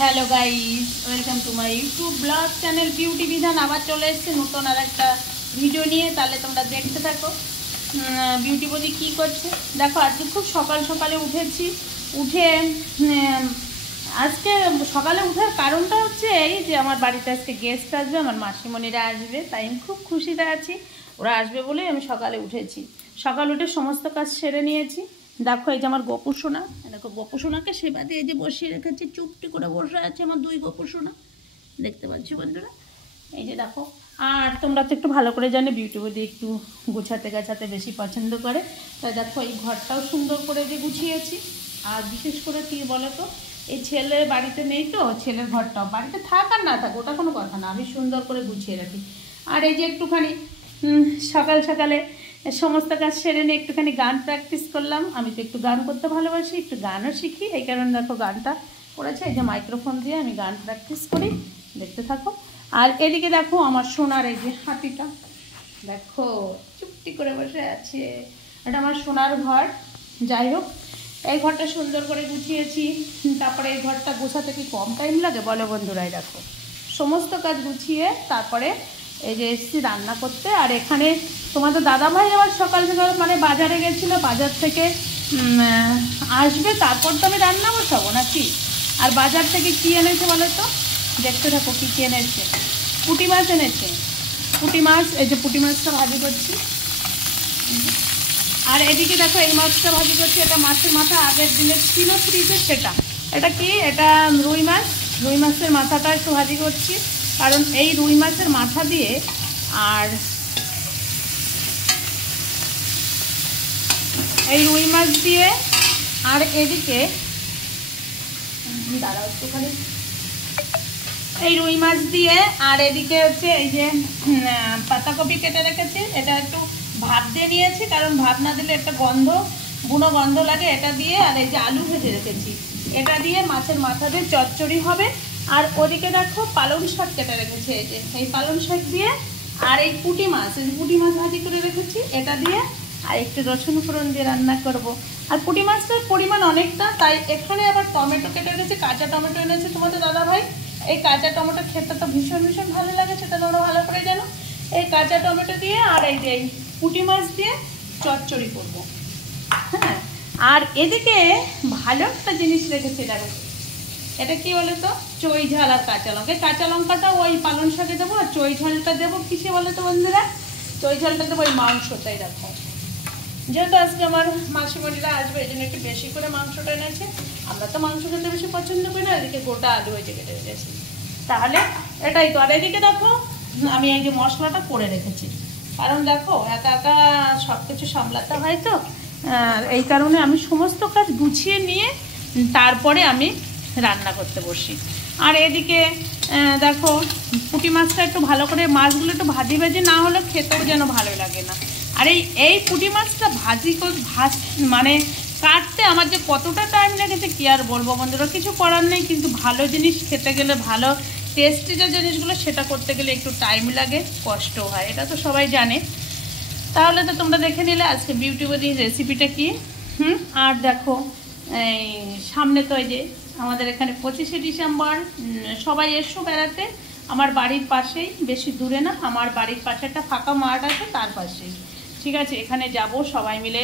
Hello guys, welcome to my YouTube blog channel beauty বিধান। আবার চলে এসেছে নতুন আর একটা ভিডিও নিয়ে। তাহলে তোমরা দেখতে থাকো বিউটি বদি কী করছে। দেখো, আজকে খুব সকাল সকালে উঠেছি। উঠে আজকে সকালে উঠার কারণটা হচ্ছে এই যে আমার বাড়িতে আজকে গেস্ট আসবে, আমার মাসিমণিরা আসবে, তাই আমি খুব খুশিতে আছি। ওরা আসবে বলেই আমি সকালে উঠেছি। সকাল উঠে সমস্ত কাজ সেরে নিয়েছি। দেখো, এই যে আমার গোপু সোনা, দেখো গোপু সোনাকে সেবা দিয়ে এই যে বসিয়ে রেখেছি, চুপটি করে বসে আছে আমার দুই গোপু সোনা, দেখতে পাচ্ছি বন্ধুরা। এই যে দেখো, আর তোমরা তো একটু ভালো করে জানো বিউটি বদি একটু গুছাতে গাছাতে বেশি পছন্দ করে। তাই দেখো, এই ঘরটাও সুন্দর করে যে গুছিয়েছি। আর বিশেষ করে কী বলো তো, এই ছেলে বাড়িতে নেই তো, ছেলের ঘরটাও বাড়িতে থাক আর না থাক ওটা কোনো কথা না, আমি সুন্দর করে গুছিয়ে রাখি। আর এই যে একটুখানি সকাল সকালে সমস্ত কাজ সেরে নিয়ে একটুখানি গান প্র্যাকটিস করলাম। আমি তো একটু গান করতে ভালোবাসি, একটু গানও শিখি, এই কারণে দেখো গানটা করেছে। এই যে মাইক্রোফোন দিয়ে আমি গান প্র্যাকটিস করি, দেখতে থাকো। আর এদিকে দেখো আমার সোনার এই যে হাতিটা, দেখো চুপটি করে বসে আছে। এটা আমার সোনার ঘর। যাই হোক, এই ঘরটা সুন্দর করে গুছিয়েছি। তারপরে এই ঘরটা গোছাতে কি কম টাইম লাগে বলো বন্ধুরাই। দেখো, সমস্ত কাজ গুছিয়ে তারপরে এই যে এসেছি রান্না করতে। আর এখানে তোমাদের দাদাভাই আবার সকাল সকাল মানে বাজারে গেছিলো, বাজার থেকে আসবে, তারপর তো আমি রান্না বসাবো নাকি। আর বাজার থেকে কী এনেছে বলো তো, দেখতে থাকো কী কী এনেছে। পুঁটি মাছ এনেছে, পুঁটি মাছ। এই যে পুঁটি মাছটা ভাজি করছি। আর এদিকে দেখো, এই মাছটা ভাজি করছি। এটা মাছের মাথা আগের দিনের ছিল ফ্রিজে, সেটা। এটা কি, এটা রুই মাছ। রুই মাছের মাথাটা একটু ভাজি করছি, কারণ এই রুই মাছের মাথা দিয়ে আর এই রুই মাছ দিয়ে আর এদিকে দাঁড়াও একটুখানি, এই রুই মাছ দিয়ে আর এদিকে হচ্ছে এই যে পাতাকপি কেটে রেখেছি। এটা একটু ভাপ দিয়ে নিয়েছি, কারণ ভাপ না দিলে একটা গন্ধ, বুনো গন্ধ লাগে। এটা দিয়ে আর এই যে আলু ভেজে রেখেছি, এটা দিয়ে মাছের মাথা দিয়ে চচ্চড়ি হবে। আর ওদিকে দেখো পালং শাক কেটে রেখেছি, এই যে এই পালং শাক দিয়ে আর এই পুঁটি মাছ, এই পুঁটি মাছ ভাজি করে রেখেছি, এটা দিয়ে আর একটু রসুন ফোড়ন দিয়ে রান্না করব। আর পুঁটি মাছটার পরিমাণ অনেকটা, তাই এখানে আবার টমেটো কেটে রেখেছি, কাঁচা টমেটো এনেছে তোমাদের দাদাভাই। এই কাঁচা টমেটো খেতে তো ভীষণ ভীষণ ভালো লাগে, সেটা তোমরা ভালো করে জানো। এই কাঁচা টমেটো দিয়ে আর এই যে পুঁটি মাছ দিয়ে চচ্চড়ি করবো। হ্যাঁ, আর এদিকে ভালো একটা জিনিস রেখেছি, দেখো এটা কি বলো তো, চই ঝাল আর কাঁচা লঙ্কা। কাঁচা লঙ্কাটা ওই পালং শাকে দেবো, আর চই ঝালটা দেবো কিসে বলো তো বন্ধুরা, চই ঝালটা দেবো ওই মাংসটাই। দেখো, যেহেতু আজকে আমার মাসিমণিরা আসবে, এই জন্য একটু বেশি করে মাংসটা এনেছে। আমরা তো মাংস খেতে বেশি পছন্দ করি না। এদিকে গোটা আলু হয়েছে কেটে রেখেছি, তাহলে এটাই তো। আর এদিকে দেখো, আমি এই যে মশলাটা করে রেখেছি, কারণ দেখো একা একা সব কিছু সামলাতে হয় তো, এই কারণে আমি সমস্ত কাজ গুছিয়ে নিয়ে তারপরে আমি রান্না করতে বসি। আর এদিকে দেখো, পুঁটি মাছটা একটু ভালো করে, মাছগুলো একটু ভাজি ভাজি না হলে খেতেও যেন ভালো লাগে না। আর এই পুঁটি মাছটা মানে কাটতে আমার যে কতটা টাইম লেগেছে কি আর বলবো বন্ধুরা, কিছু করার নেই। কিন্তু ভালো জিনিস খেতে গেলে, ভালো টেস্টি যে জিনিসগুলো সেটা করতে গেলে একটু টাইম লাগে, কষ্ট হয়, এটা তো সবাই জানে। তাহলে তো তোমরা দেখে নিলে আজকে বিউটি বদির রেসিপিটা কি। আর দেখো, এই সামনে তো এই যে আমাদের এখানে 25শে ডিসেম্বর, সবাই এসো বেড়াতে। আমার বাড়ির পাশেই, বেশি দূরে না, আমার বাড়ির পাশে একটা ফাঁকা মাঠ আছে, তার পাশেই। ঠিক আছে, এখানে যাব, সবাই মিলে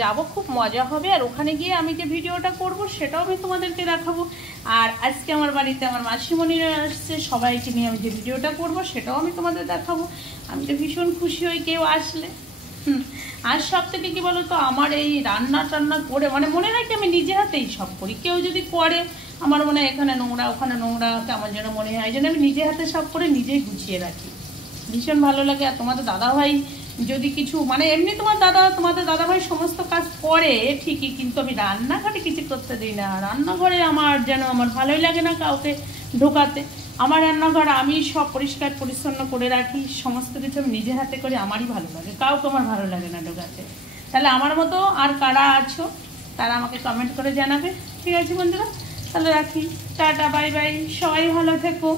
যাব, খুব মজা হবে। আর ওখানে গিয়ে আমি যে ভিডিওটা করব সেটাও আমি তোমাদেরকে দেখাবো। আর আজকে আমার বাড়িতে আমার মাসিমণিরা আসছে, সবাইকে নিয়ে আমি যে ভিডিওটা করব সেটাও আমি তোমাদের দেখাবো। আমি তো ভীষণ খুশি হই কেউ আসলে। আর সব থেকে কী বলো তো, আমার এই রান্না টান্না করে মানে মনে হয় কি আমি নিজে হাতেই সব করি। কেউ যদি করে আমার মনে হয় এখানে নোংরা ওখানে নোংরা, কেমন যেন মনে হয়। এই জন্য আমি নিজে হাতে সব করে নিজেই গুছিয়ে রাখি, ভীষণ ভালো লাগে। আর তোমাদের দাদাভাই যদি কিছু মানে এমনি তোমাদের দাদাভাই সমস্ত কাজ করে ঠিকই, কিন্তু আমি রান্নাঘরে কিছু করতে দিই না। রান্নাঘরে আমার যেন আমার ভালোই লাগে না কাউকে ঢোকাতে। আমার রান্নাঘর আমি সব পরিষ্কার পরিচ্ছন্ন করে রাখি, সমস্ত কিছু আমি নিজে হাতে করে, আমারই ভালো লাগে, কাউকে আমার ভালো লাগে না ঢোকাতে। তাহলে আমার মতো আর কারা আছো তারা আমাকে কমেন্ট করে জানাবে। ঠিক আছে বন্ধুরা, তাহলে রাখি, টাটা বাই বাই, সবাই ভালো থেকো।